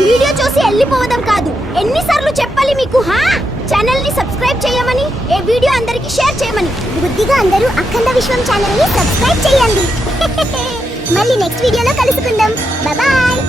Video చూసి వెళ్ళిపోవడం కాదు, ఎన్నిసార్లు చెప్పాలి మీకు? ఛానల్ ని సబ్స్క్రైబ్ చేయమని, ఈ వీడియో అందరికి షేర్ చేయమని. బుద్ధిగా అందరూ అఖండ విశ్వం ఛానల్ ని సబ్స్క్రైబ్ చేయండి. మళ్ళీ నెక్స్ట్ వీడియోలో కలుసుకుందాం. బాయ్.